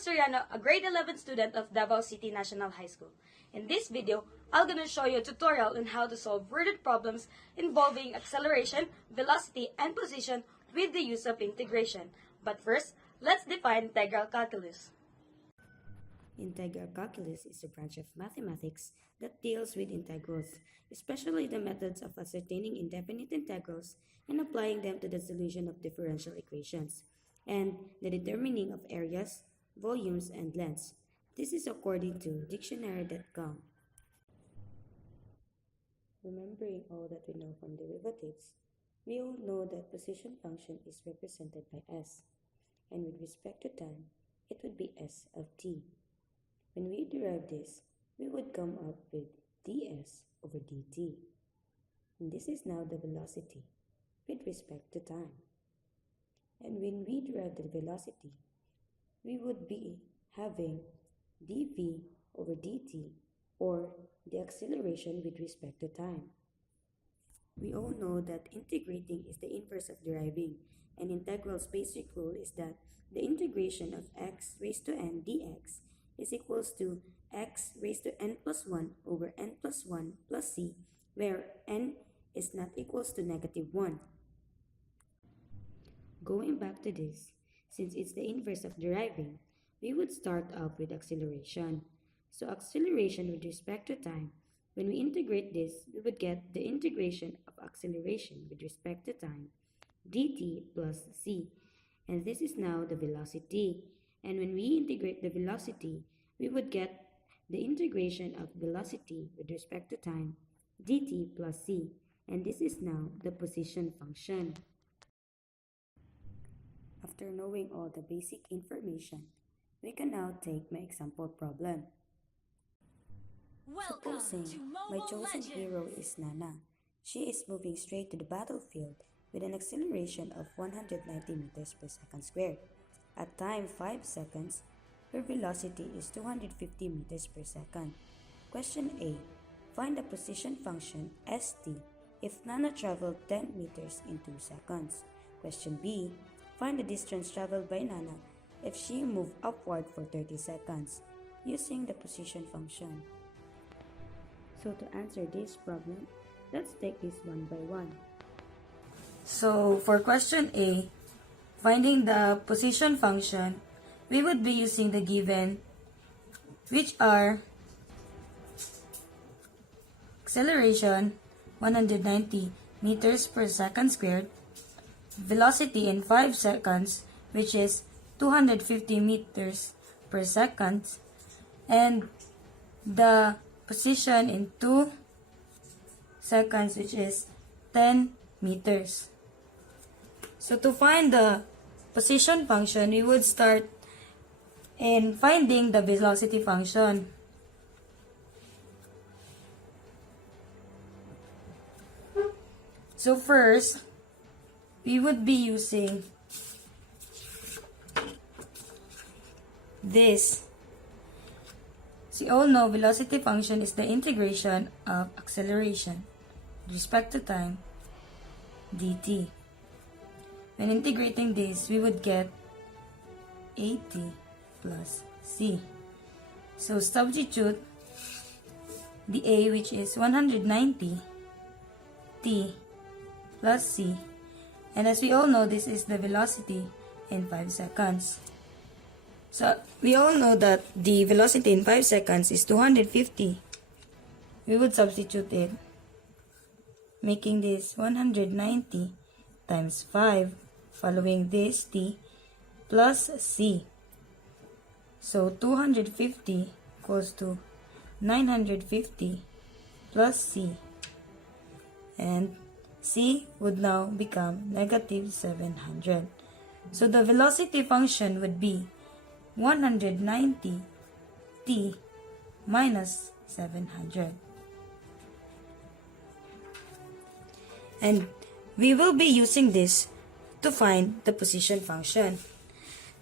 Soriano, a grade 11 student of Davao City National High School. In this video, I'm going to show you a tutorial on how to solve worded problems involving acceleration, velocity, and position with the use of integration. But first, let's define integral calculus. Integral calculus is a branch of mathematics that deals with integrals, especially the methods of ascertaining indefinite integrals and applying them to the solution of differential equations, and the determining of areas, volumes, and lengths. This is according to dictionary.com. Remembering all that we know from derivatives, we all know that position function is represented by s, and with respect to time, it would be s of t. When we derive this, we would come up with ds over dt. And this is now the velocity with respect to time. And when we derive the velocity, we would be having dv over dt, or the acceleration with respect to time. We all know that integrating is the inverse of deriving, and integral's basic rule is that the integration of x raised to n dx is equals to x raised to n plus 1 over n plus 1 plus c, where n is not equals to negative 1. Going back to this, since it's the inverse of deriving, we would start off with acceleration. So acceleration with respect to time, when we integrate this, we would get the integration of acceleration with respect to time, dt plus c. And this is now the velocity. And when we integrate the velocity, we would get the integration of velocity with respect to time, dt plus c. And this is now the position function. After knowing all the basic information, we can now take my example problem. Supposing my chosen hero is Nana. She is moving straight to the battlefield with an acceleration of 190 meters per second squared. At time 5 seconds, her velocity is 250 meters per second. Question A. Find the position function st if Nana traveled 10 meters in 2 seconds. Question B. Find the distance traveled by Nana if she moved upward for 30 seconds using the position function. So to answer this problem, let's take this one by one. So for question A, finding the position function, we would be using the given, which are acceleration 190 meters per second squared, velocity in 5 seconds, which is 250 meters per second, and the position in 2 seconds, which is 10 meters. So to find the position function, we would start in finding the velocity function. So first, we would be using this. So you all know velocity function is the integration of acceleration with respect to time dt. When integrating this, we would get at plus c. So substitute the a, which is 190 t plus c, and as we all know, this is the velocity in 5 seconds. So we all know that the velocity in 5 seconds is 250. We would substitute it, making this 190 times 5, following this t plus c. So 250 equals to 950 plus c, and c would now become negative 700. So the velocity function would be 190 t minus 700. And we will be using this to find the position function.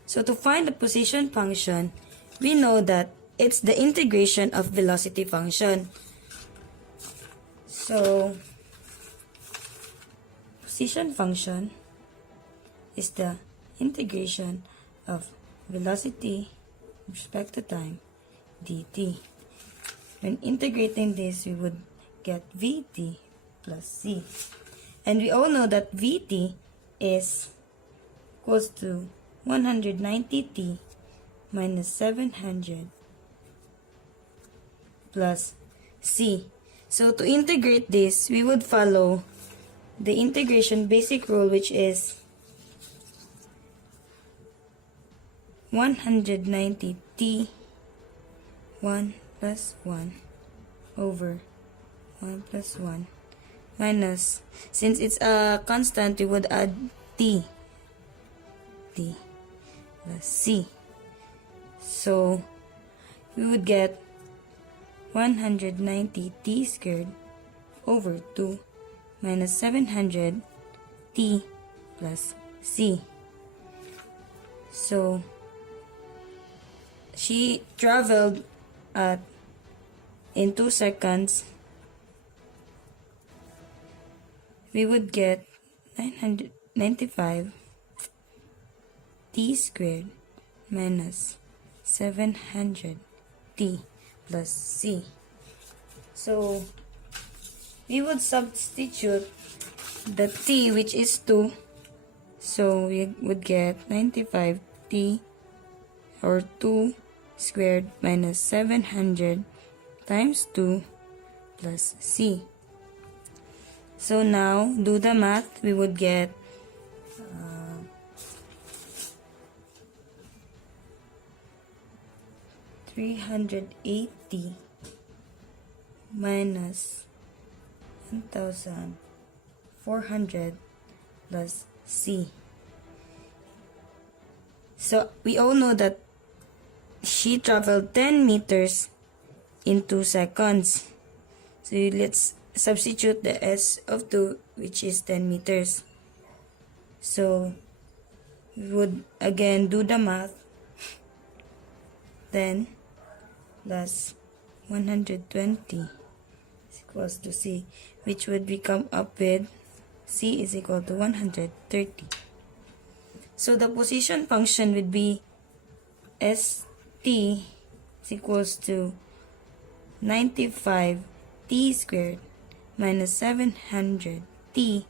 So to find the position function, we know that it's the integration of velocity function. So position function is the integration of velocity with respect to time dt. When integrating this, we would get vt plus c. And we all know that vt is equals to 190t minus 700 plus c. So to integrate this, we would follow the integration basic rule, which is 190t 1 plus 1 over 1 plus 1 minus, since it's a constant, we would add t plus c. So we would get 190t squared over 2 minus 700t plus c. So she traveled in 2 seconds. We would get 995 t squared minus 700 t plus c. So we would substitute the t, which is 2. So we would get 95 t or 2 squared minus 700 times 2 plus c. So now, do the math. We would get 380 minus 1,400 plus c. So we all know that she traveled 10 meters in 2 seconds. So let's substitute the s of 2, which is 10 meters. So we would again do the math. 10 plus 120 is equals to c, which would become up with c is equal to 130. So the position function would be st is equals to 95 t squared minus 700 t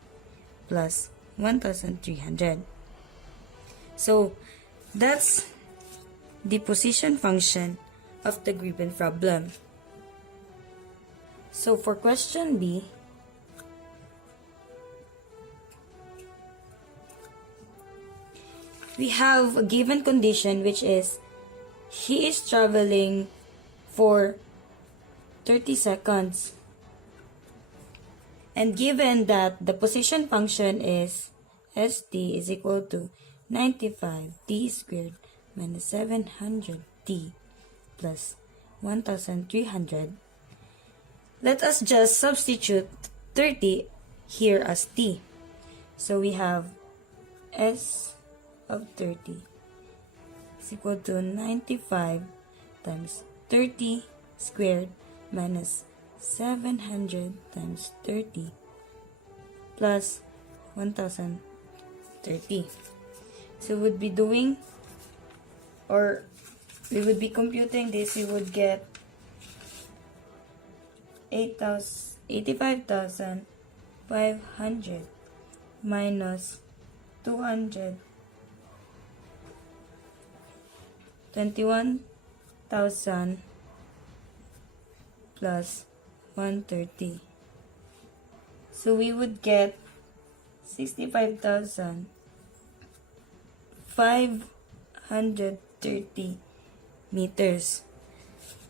plus 1300. So that's the position function of the given problem. So for question B, we have a given condition, which is she is traveling for 30 seconds. And given that the position function is st is equal to 95 t squared minus 700 t plus 1300, let us just substitute 30 here as t. So we have s of 30 is equal to 95 times 30 squared minus 700 times 30 plus 1030. So we would be doing, or we would be computing this, we would get 85,500 minus 221,000 plus 130. So we would get 65,530 meters.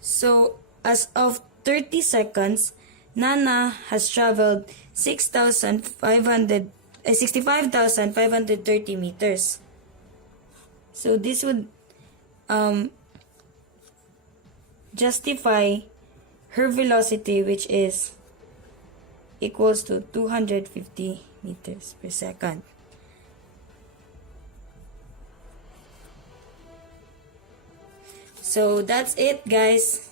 So as of 30 seconds, Nana has traveled 65,530 meters. So this would justify her velocity, which is equals to 250 meters per second. So that's it, guys.